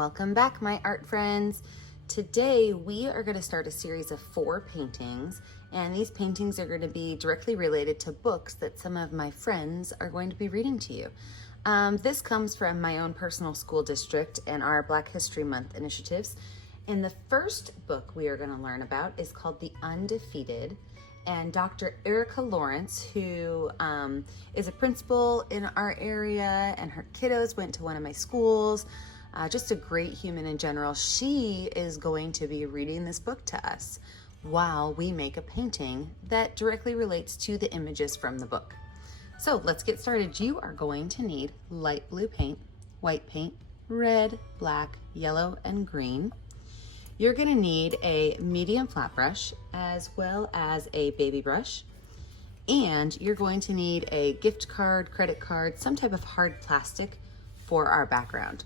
Welcome back, my art friends. Today we are going to start a series of 4 paintings, and these paintings are going to be directly related to books that some of my friends are going to be reading to you. This comes from my own personal school district and our Black History Month initiatives. And the first book we are going to learn about is called The Undefeated. And Dr. Erica Lawrence, who is a principal in our area, and her kiddos went to one of my schools, just a great human in general. She is going to be reading this book to us while we make a painting that directly relates to the images from the book. So let's get started. You are going to need light blue paint, white paint, red, black, yellow, and green. You're going to need a medium flat brush as well as a baby brush. And you're going to need a gift card, credit card, some type of hard plastic for our background.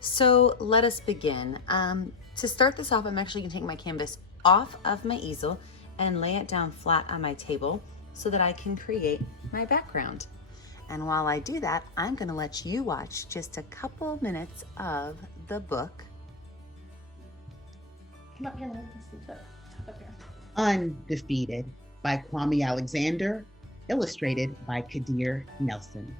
So let us begin. To start this off, I'm actually going to take my canvas off of my easel and lay it down flat on my table so that I can create my background. And while I do that, I'm going to let you watch just a couple minutes of the book. Come up here, let me see the top up here. Undefeated by Kwame Alexander, illustrated by Kadir Nelson.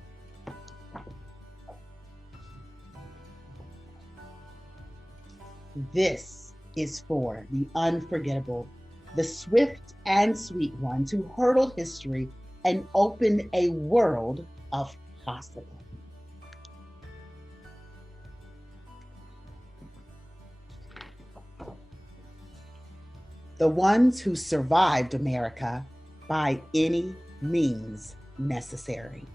This is for the unforgettable, the swift and sweet ones who hurdled history and opened a world of possible. The ones who survived America by any means necessary.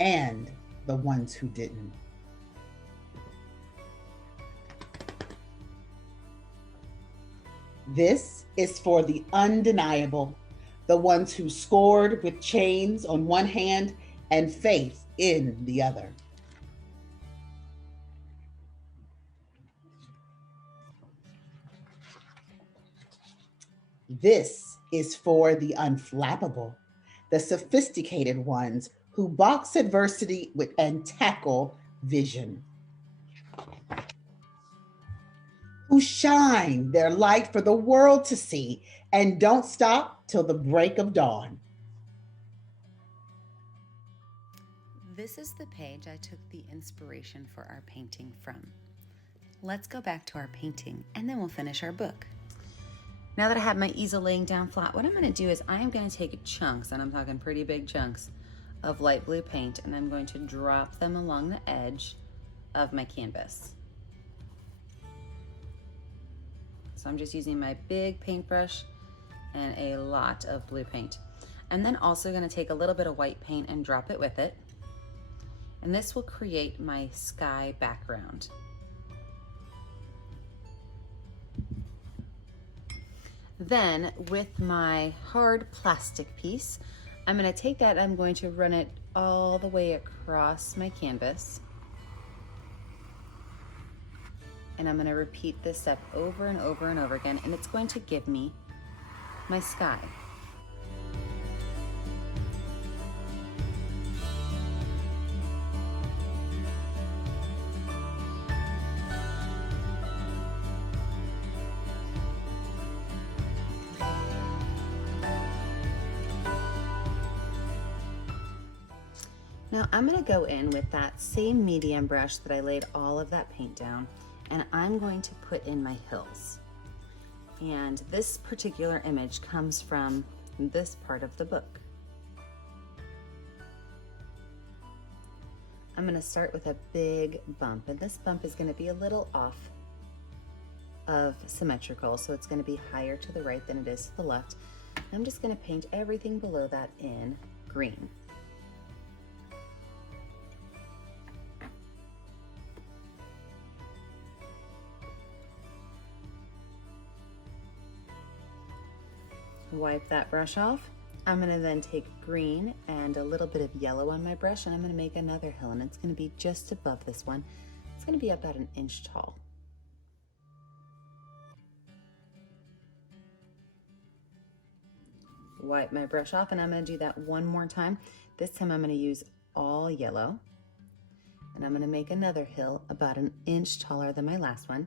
And the ones who didn't. This is for the undeniable, the ones who scored with chains on one hand and faith in the other. This is for the unflappable, the sophisticated ones who box adversity with and tackle vision, who shine their light for the world to see and don't stop till the break of dawn. This is the page I took the inspiration for our painting from. Let's go back to our painting and then we'll finish our book. Now that I have my easel laying down flat, what I'm going to do is I'm going to take chunks, and I'm talking pretty big chunks, of light blue paint, and I'm going to drop them along the edge of my canvas. So I'm just using my big paintbrush and a lot of blue paint. I'm then also going to take a little bit of white paint and drop it with it. And this will create my sky background. Then with my hard plastic piece, I'm going to take that and I'm going to run it all the way across my canvas. And I'm going to repeat this step over and over and over again, and it's going to give me my sky. Now I'm going to go in with that same medium brush that I laid all of that paint down, and I'm going to put in my hills. And this particular image comes from this part of the book. I'm going to start with a big bump, and this bump is going to be a little off of symmetrical, so it's going to be higher to the right than it is to the left. I'm just going to paint everything below that in green. Wipe that brush off. I'm going to then take green and a little bit of yellow on my brush, and I'm going to make another hill, and it's going to be just above this one. It's going to be about an inch tall. Wipe my brush off, and I'm going to do that one more time. This time I'm going to use all yellow. And I'm gonna make another hill about an inch taller than my last one.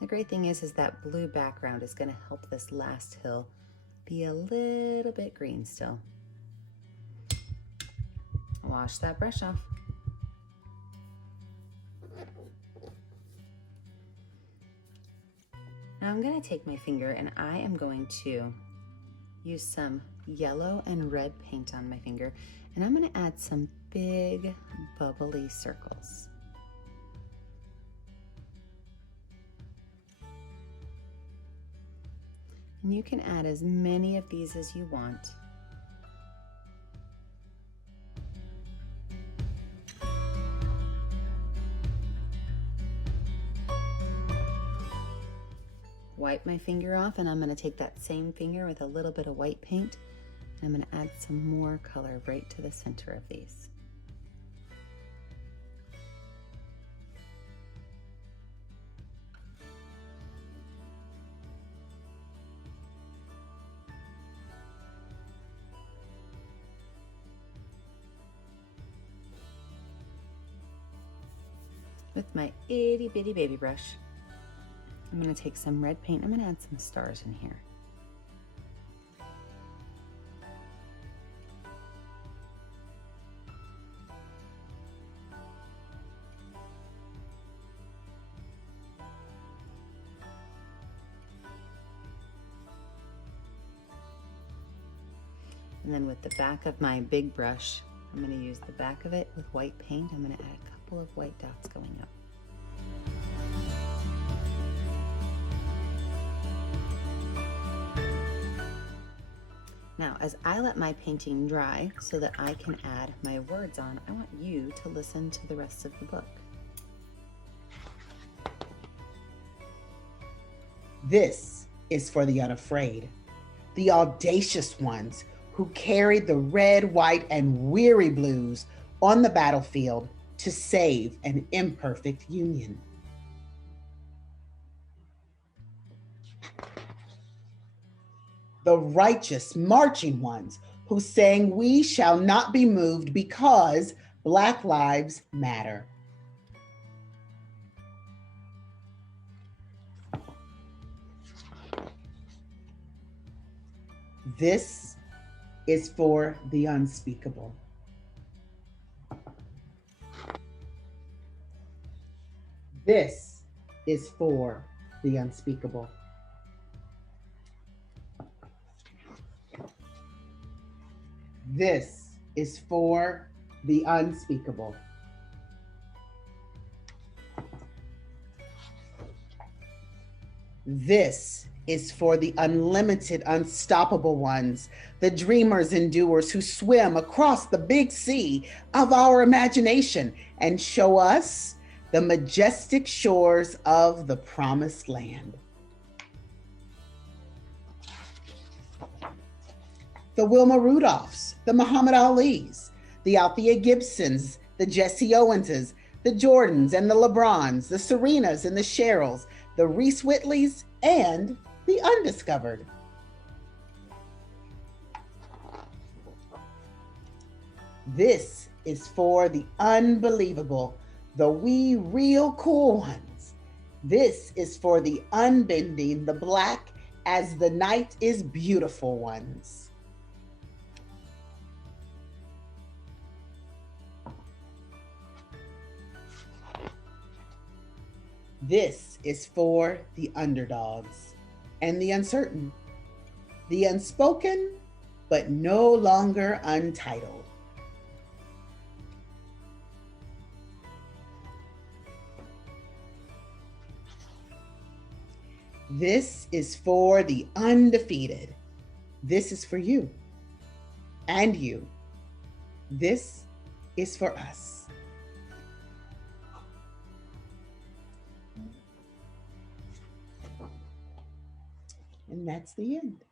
The great thing is that blue background is gonna help this last hill be a little bit green still. Wash that brush off. Now I'm gonna take my finger and I am going to use some yellow and red paint on my finger, and I'm gonna add some big bubbly circles. And you can add as many of these as you want. Wipe my finger off, and I'm going to take that same finger with a little bit of white paint, and I'm going to add some more color right to the center of these. With my itty bitty baby brush, I'm going to take some red paint. I'm going to add some stars in here. And then with the back of my big brush, I'm going to use the back of it with white paint. I'm going to add a couple of white dots going up. Now, as I let my painting dry so that I can add my words on, I want you to listen to the rest of the book. This is for the unafraid, the audacious ones who carried the red, white, and weary blues on the battlefield to save an imperfect union. The righteous marching ones who sang, "We shall not be moved because Black lives matter." This is for the unspeakable. This is for the unspeakable. This is for the unspeakable. This is for the unlimited, unstoppable ones, the dreamers and doers who swim across the big sea of our imagination and show us the majestic shores of the promised land. The Wilma Rudolphs, the Muhammad Alis, the Althea Gibsons, the Jesse Owenses, the Jordans and the LeBrons, the Serenas and the Cheryls, the Reese Whitleys, and the undiscovered. This is for the unbelievable, the wee real cool ones. This is for the unbending, the black as the night is beautiful ones. This is for the underdogs and the uncertain, the unspoken, but no longer untitled. This is for the undefeated. This is for you and you. This is for us. And that's the end.